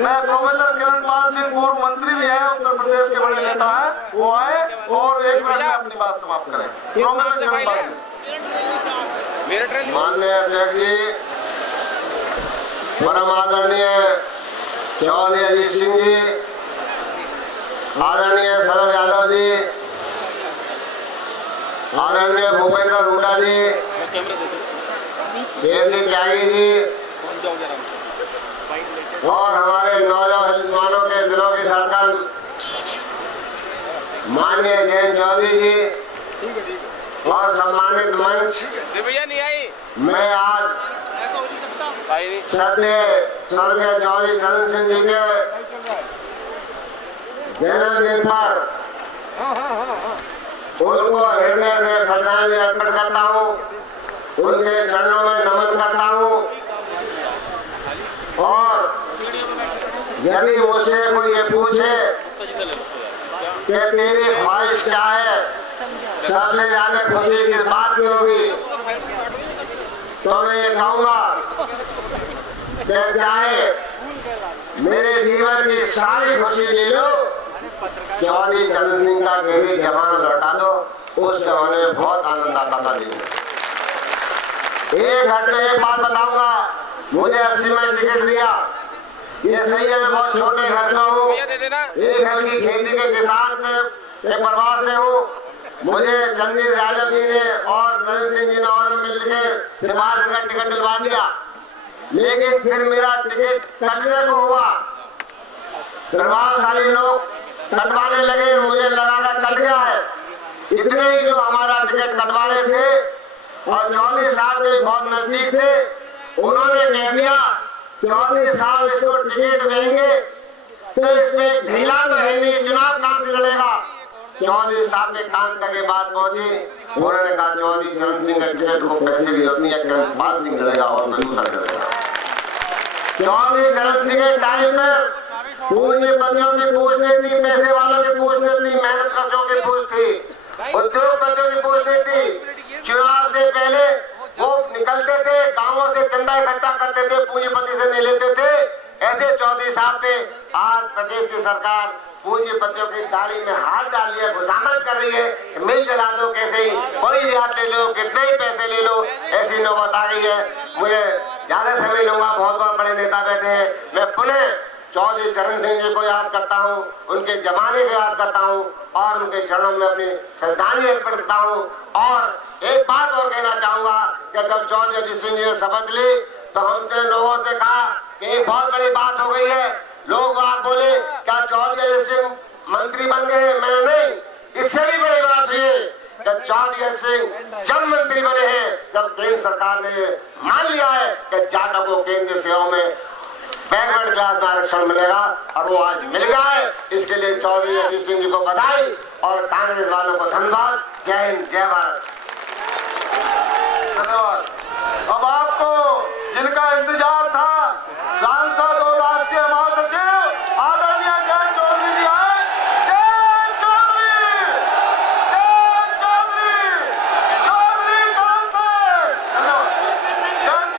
मैं प्रोफेसर किरणपाल सिंह, पूर्व मंत्री भी है, उत्तर प्रदेश के बड़े नेता है, वो आए और 1 मिनट में अपनी बात समाप्त करें। प्रोफेसर किरणपाल सिंह। माननीय अध्यक्ष जी, परम आदरणीय चौधरी अजीत सिंह जी, आदरणीय शरद यादव जी, आदरणीय भूपेंद्र हुड्डा जी, केसी त्यागी जी और हमारे नौजवानों के दिलों की धड़कन माननीय जयंत चौधरी जी और सम्मानित मंच, मैं आज सत्य स्वर्गीय चौधरी चरण सिंह जी के जन्मदिन पर उनको हृदय से श्रद्धांजलि अर्पित करता हूँ, उनके चरणों में नमन करता हूँ। और यदि मुझसे कोई ये पूछे कि तेरी ख्वाहिश क्या है, सबसे ज्यादा खुशी किस बात की होगी, तो मैं ये कहूँगा कि चाहे मेरे जीवन की सारी खुशी ले लो, चौधरी चरण सिंह का किसी जमाना लौटा दो, उस जमाने में बहुत आनंद आता था। एक घंटे एक बात बताऊंगा, मुझे 80 में टिकट दिया, ये सही है, मैं बहुत छोटे घर से हूँ, एक हल्की खेती के किसान के परिवार से हूँ। मुझे चंद्र यादव जी ने और नरेंद्र सिंह जी ने और मिलकर सिफारिश का टिकट दिलवा दिया, लेकिन फिर मेरा टिकट कटने को हुआ। प्रभावशाली लोग कटवाने लगे, मुझे लगा कट गया है। इतने ही जो हमारा टिकट कटवा रहे थे और चौधरी साहब के बहुत नजदीक थे, उन्होंने कह दिया चौधरी साहब इसको टिकट देंगे तो इसमें ढीला तो है नहीं, चुनाव कहां से लड़ेगा। चौधरी साहब के कान तक ये बात पहुंची, उन्होंने कहा चौधरी चरण सिंह के टिकट को पैसे की जरूरत नहीं है, किरणपाल सिंह लड़ेगा और कोई दूसरा लड़ेगा। चौधरी चरण सिंह के टाइम पर पूंजीपतियों की पूछ नहीं थी, पैसे वालों की पूछ नहीं थी, मेहनत कशों की पूछ थी, उद्योगपतियों की पूछ नहीं थी। चुनाव से पहले वो निकलते थे, गांवों से चंदा इकट्ठा करते थे, पूंजीपति से नहीं लेते थे, ऐसे चौधरी साहब थे। आज प्रदेश की सरकार पूंजीपतियों की दाढ़ी में हाथ डाल लिया, खुशामद कर रही है, मिल जला दो, कैसे ही कोई रियायत ले लो, कितने ही पैसे ले लो, ऐसी नौबत आ गई है। मुझे ज्यादा समय लूंगा, बहुत बड़े नेता बैठे हैं, मैं पुनः चौधरी चरण सिंह जी को याद करता हूँ, उनके जमाने को याद करता हूँ और उनके चरणों में अपनी श्रद्धांजलि अर्पित करता हूँ। और एक बात और कहना चाहूंगा कि जब चौधरी अजीत सिंह जी ने शपथ ली तो हमने लोगों से कहा कि एक बहुत बड़ी बात हो गई है। लोग बात बोले क्या चौधरी अजीत सिंह मंत्री बन गए? मैंने नहीं, इससे भी बड़ी बात हुई है कि चौधरी अजीत सिंह जब मंत्री बने हैं, जब केंद्र सरकार ने मान लिया है कि जाटों को केंद्रीय सेवाओं में बैकवर्ड क्लास में आरक्षण मिलेगा, और वो आज मिल गया है। इसके लिए चौधरी अजीत सिंह जी को बधाई और कांग्रेस वालों को धन्यवाद। जय हिंद, जय भारत। धन्यवाद। अब आपको जिनका इंतजार